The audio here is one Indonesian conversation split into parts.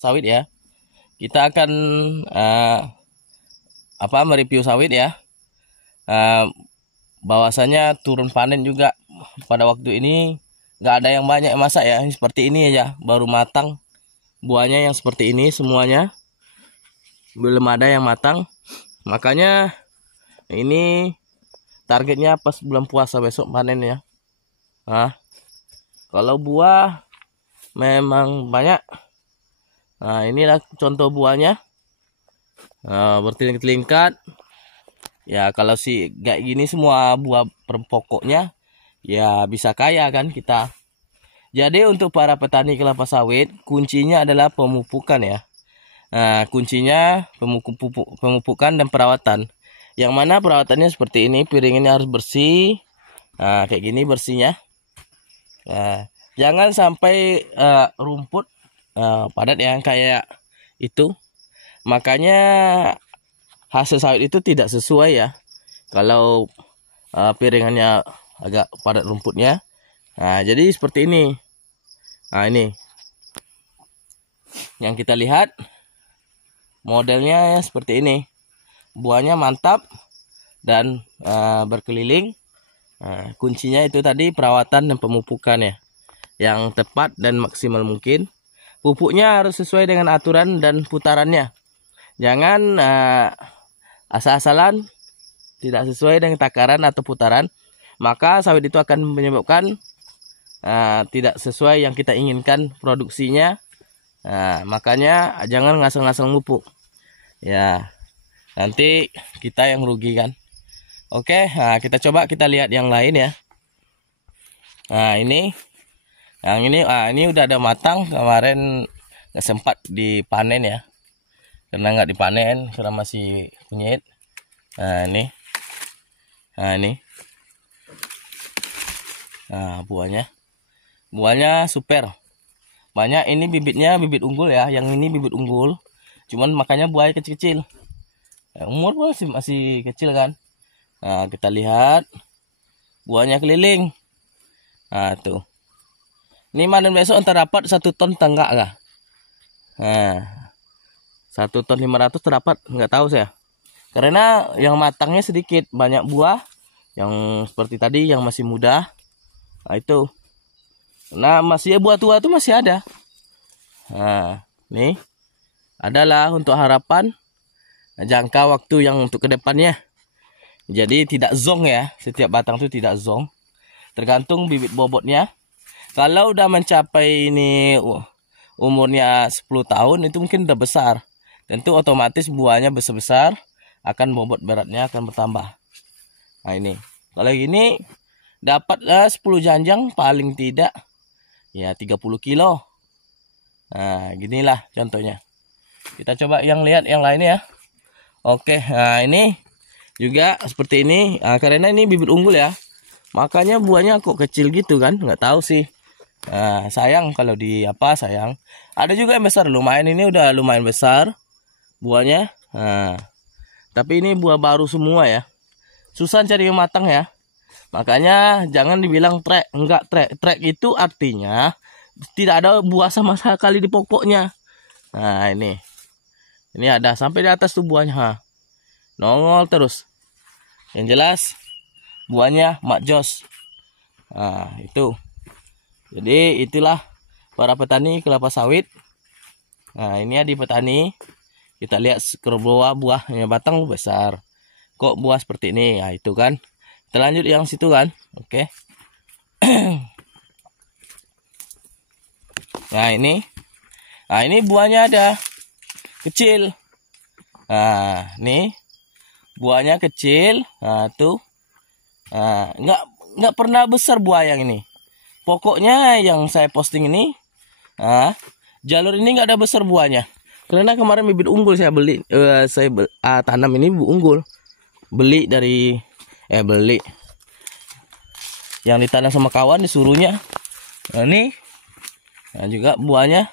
sawit ya. Kita akan mereview sawit ya. Bahwasanya turun panen juga pada waktu ini nggak ada yang banyak yang masak ya. Seperti ini aja baru matang buahnya, yang seperti ini semuanya belum ada yang matang. Makanya ini targetnya pas bulan puasa besok panen ya. Kalau buah memang banyak. Nah, inilah contoh buahnya. Bertingkat-tingkat. Ya, kalau kayak gini semua buah pokoknya ya bisa kaya kan kita. Jadi untuk para petani kelapa sawit, kuncinya adalah pemupukan ya. Nah, kuncinya pemupukan dan perawatan. Yang mana perawatannya seperti ini, piringannya harus bersih. Nah, kayak gini bersihnya. Nah, jangan sampai rumput padat yang kayak itu. Makanya hasil sawit itu tidak sesuai ya. Kalau piringannya agak padat rumputnya. Nah, jadi seperti ini. Nah, ini yang kita lihat modelnya seperti ini. Buahnya mantap dan berkeliling. Nah, kuncinya itu tadi perawatan dan pemupukan ya, yang tepat dan maksimal mungkin. Pupuknya harus sesuai dengan aturan dan putarannya. Jangan asal-asalan tidak sesuai dengan takaran atau putaran, maka sawit itu akan menyebabkan tidak sesuai yang kita inginkan produksinya. Makanya jangan ngasal-ngasal pupuk ya, nanti kita yang rugi kan. Oke, kita coba kita lihat yang lain ya. Nah, ini udah ada matang. Kemarin nggak sempat dipanen ya, karena nggak dipanen karena masih kunyit. Nah, ini buahnya super banyak. Ini bibitnya bibit unggul ya, yang ini bibit unggul, cuman makanya buahnya kecil-kecil. Umur masih kecil kan. Nah, kita lihat buahnya keliling. Nah, tuh. Ini panen besok entar dapat 1 ton enggak kah? Nah, 1 ton 500 terdapat, nggak tahu saya. Karena yang matangnya sedikit, banyak buah yang seperti tadi yang masih muda. Nah, itu. Nah, masih buah tua itu masih ada. Nah, nih adalah untuk harapan jangka waktu yang untuk kedepannya. Jadi tidak zong ya, setiap batang itu tidak zong. Tergantung bibit bobotnya. Kalau udah mencapai ini umurnya 10 tahun itu mungkin udah besar. Tentu otomatis buahnya besar-besar, akan bobot beratnya akan bertambah. Nah, ini. Kalau gini dapatlah 10 janjang paling tidak ya 30 kilo. Nah, ginilah contohnya. Kita coba lihat yang lainnya ya. Oke, nah ini juga seperti ini. Nah, karena ini bibit unggul ya, makanya buahnya kok kecil gitu kan, nggak tahu sih. Nah, sayang kalau sayang. Ada juga yang besar, lumayan. Ini udah lumayan besar buahnya. Nah, tapi ini buah baru semua ya, susah cari yang matang ya. Makanya jangan dibilang trek. Enggak, trek itu artinya tidak ada buah sama sekali di pokoknya. Nah, ini ada sampai di atas tuh buahnya. Nongol terus. Yang jelas buahnya makjos. Nah, itu. Jadi itulah para petani kelapa sawit. Nah, ini di petani. Kita lihat ke buahnya batang besar. Kok buah seperti ini? Nah, itu kan. Kita lanjut yang situ kan. Oke. Nah, ini buahnya ada kecil. Nah, ini buahnya kecil. Nah, tuh. Nah, nggak pernah besar buah yang ini. Pokoknya yang saya posting ini, jalur ini nggak ada besar buahnya. Karena kemarin bibit unggul saya beli, tanam ini unggul. Beli yang ditanam sama kawan, disuruhnya. Nah, ini juga buahnya.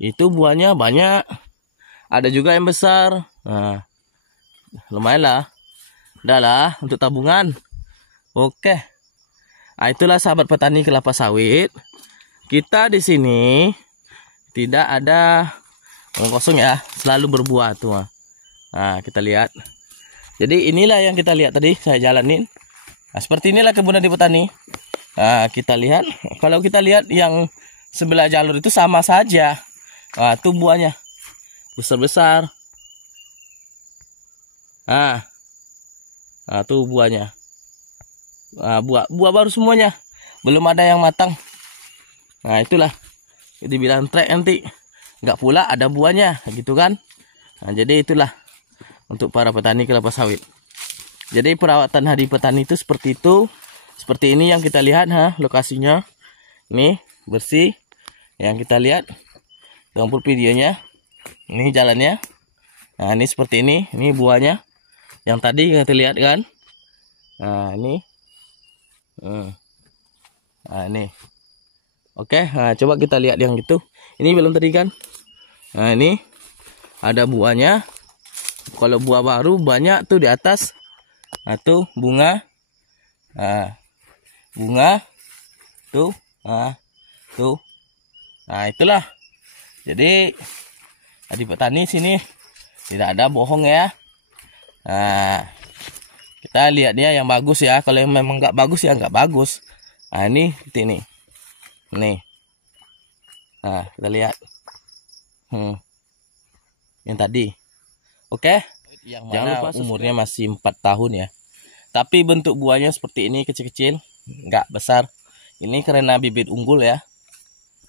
Itu buahnya banyak. Ada juga yang besar. Nah, lumayan lah. Udah lah untuk tabungan. Oke. Nah, itulah sahabat petani kelapa sawit. Kita di sini tidak ada Yang kosong ya, selalu berbuah tuh. Nah, kita lihat. Jadi inilah yang kita lihat tadi saya jalanin. Nah, seperti inilah kebun Adi Petani. Nah, kita lihat. Kalau kita lihat yang sebelah jalur itu sama saja. Nah, tuh buahnya besar-besar. Nah, tuh buahnya. Nah, buah baru semuanya. Belum ada yang matang. Nah, itulah. Dibilang trek nanti. Enggak pula ada buahnya, gitu kan. Nah, jadi itulah untuk para petani kelapa sawit. Jadi perawatan Hadi Petani itu seperti itu. Seperti ini yang kita lihat, lokasinya. Ini bersih. Yang kita lihat. Tempur videonya. Ini jalannya. Nah, ini seperti ini. Ini buahnya. Yang tadi kita lihat kan. Nah, ini. Nah, ini. Oke, nah, coba kita lihat yang itu. Ini belum tadi kan. Nah, ini ada buahnya. Kalau buah baru banyak tuh di atas. Nah, tuh bunga. Nah, bunga. Tuh. Nah, tuh. Nah, itulah. Jadi Adi Petani sini tidak ada bohong ya. Nah, kita lihatnya yang bagus ya. Kalau yang memang nggak bagus ya nggak bagus. Nah, ini seperti ini. Nih. Nah, kita lihat. Yang tadi. Oke. Yang jangan lupa umurnya masih 4 tahun ya. Tapi bentuk buahnya seperti ini, kecil-kecil, nggak besar. Ini karena bibit unggul ya.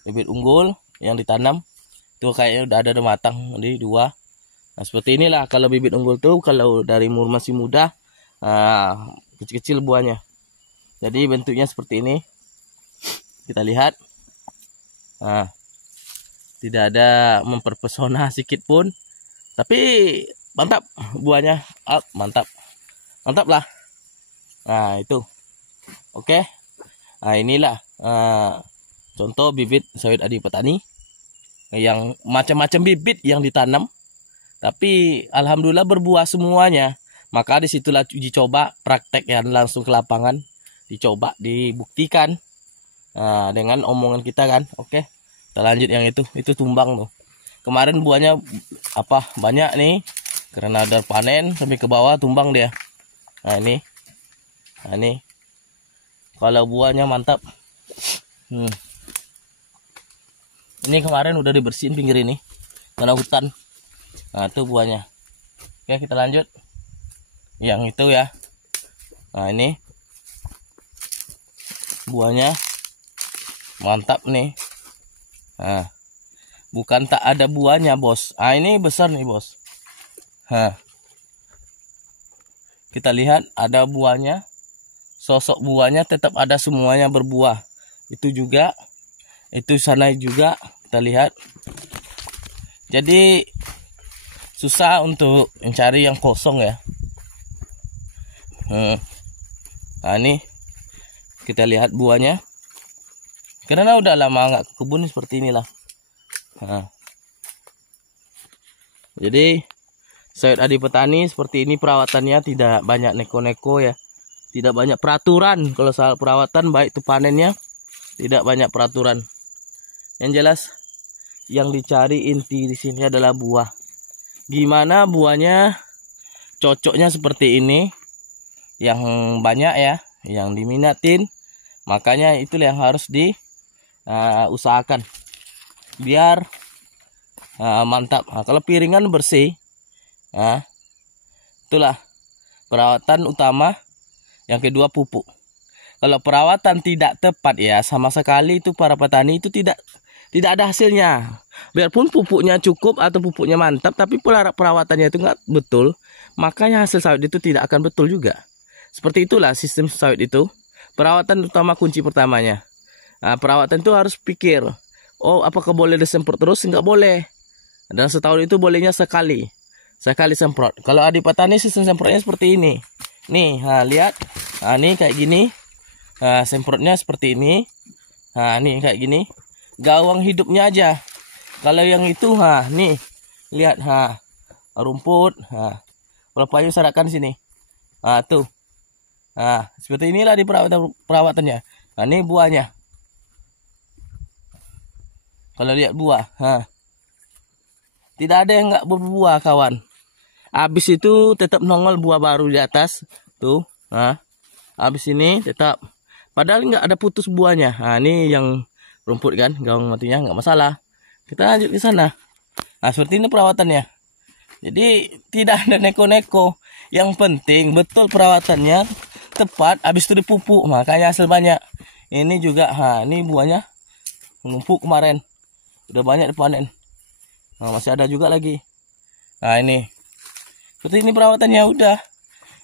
Bibit unggul yang ditanam. Tuh kayaknya udah ada matang di 2. Nah, seperti inilah kalau bibit unggul tuh kalau dari umur masih muda, kecil-kecil buahnya. Jadi bentuknya seperti ini. Kita lihat. Nah, tidak ada memperpesona sedikit pun. Tapi mantap buahnya. Mantap. Mantap lah. Nah, itu. Oke. Nah, inilah contoh bibit sawit Adi Petani. Yang macam-macam bibit yang ditanam. Tapi alhamdulillah berbuah semuanya. Maka disitulah uji coba praktek yang langsung ke lapangan. Dicoba, dibuktikan. Nah, dengan omongan kita kan. Oke. Kita lanjut yang itu tumbang tuh. Kemarin buahnya banyak nih. Karena ada panen sampai ke bawah tumbang dia. Nah, ini. Nah, ini. Kalau buahnya mantap. Ini kemarin udah dibersihin pinggir ini. Karena hutan. Nah, itu buahnya. Oke, kita lanjut. Yang itu ya. Nah, ini. Buahnya mantap nih. Nah, bukan tak ada buahnya, bos. Ah, ini besar nih, bos. Kita lihat ada buahnya. Sosok buahnya tetap ada, semuanya berbuah. Itu juga. Itu sana juga. Kita lihat. Jadi susah untuk mencari yang kosong ya. Nah, ini kita lihat buahnya. Karena udah lama nggak ke kebun seperti inilah. Nah. Jadi sawit Adi Petani seperti ini perawatannya, tidak banyak neko-neko ya. Tidak banyak peraturan kalau soal perawatan, baik itu panennya tidak banyak peraturan. Yang jelas yang dicari inti di sini adalah buah. Gimana buahnya cocoknya seperti ini, yang banyak ya, yang diminatin. Makanya itulah yang harus usahakan biar mantap. Nah, kalau piringan bersih, itulah perawatan utama. Yang kedua pupuk. Kalau perawatan tidak tepat ya, sama sekali itu para petani itu tidak ada hasilnya. Biarpun pupuknya cukup atau pupuknya mantap, tapi perawatannya itu nggak betul, makanya hasil sawit itu tidak akan betul juga. Seperti itulah sistem sawit itu. Perawatan utama kunci pertamanya. Nah, perawatan itu harus pikir, apakah boleh disemprot terus? Nggak boleh. Dan setahun itu bolehnya sekali semprot. Kalau Adi Petani sistem semprotnya seperti ini. Nih, lihat. Nah, ini kayak gini. Nah, semprotnya seperti ini. Nah, ini kayak gini. Gawang hidupnya aja. Kalau yang itu, nih. Lihat, rumput. Kalau payung serahkan sini. Tuh. Seperti inilah di perawatannya. Nah, ini buahnya. Kalau lihat buah, tidak ada yang nggak berbuah kawan. Habis itu tetap nongol buah baru di atas tuh. Nah, habis ini tetap, padahal nggak ada putus buahnya. Nah, ini yang rumput kan, gaung matinya nggak masalah. Kita lanjut ke sana. Nah, seperti ini perawatannya. Jadi tidak ada neko-neko. Yang penting betul perawatannya tepat. Habis itu dipupuk, makanya hasil banyak. Ini juga, ini buahnya menumpuk kemarin. Udah banyak dipanen. Nah, masih ada juga lagi. Nah, ini. Seperti ini perawatannya udah.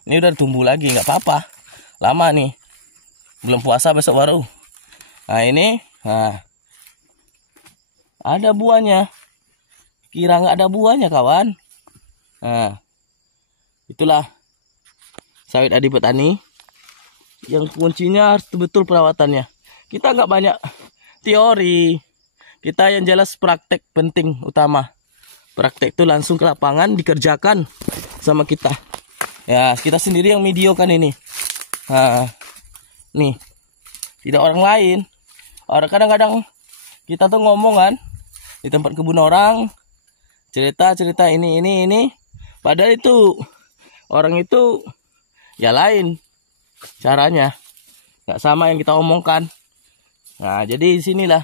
Ini udah tumbuh lagi, nggak apa-apa. Lama nih. Belum puasa besok baru. Nah, ini. Nah. Ada buahnya. Kira nggak ada buahnya, kawan. Nah. Itulah sawit Adi Petani. Yang kuncinya harus betul perawatannya. Kita nggak banyak teori. Kita yang jelas praktek penting utama. Praktek itu langsung ke lapangan dikerjakan sama kita. Ya, kita sendiri yang video kan ini. Nah, nih. Tidak orang lain. Orang kadang-kadang kita tuh ngomong kan di tempat kebun orang, cerita ini. Padahal itu orang itu ya lain caranya. Nggak sama yang kita omongkan. Nah, jadi disinilah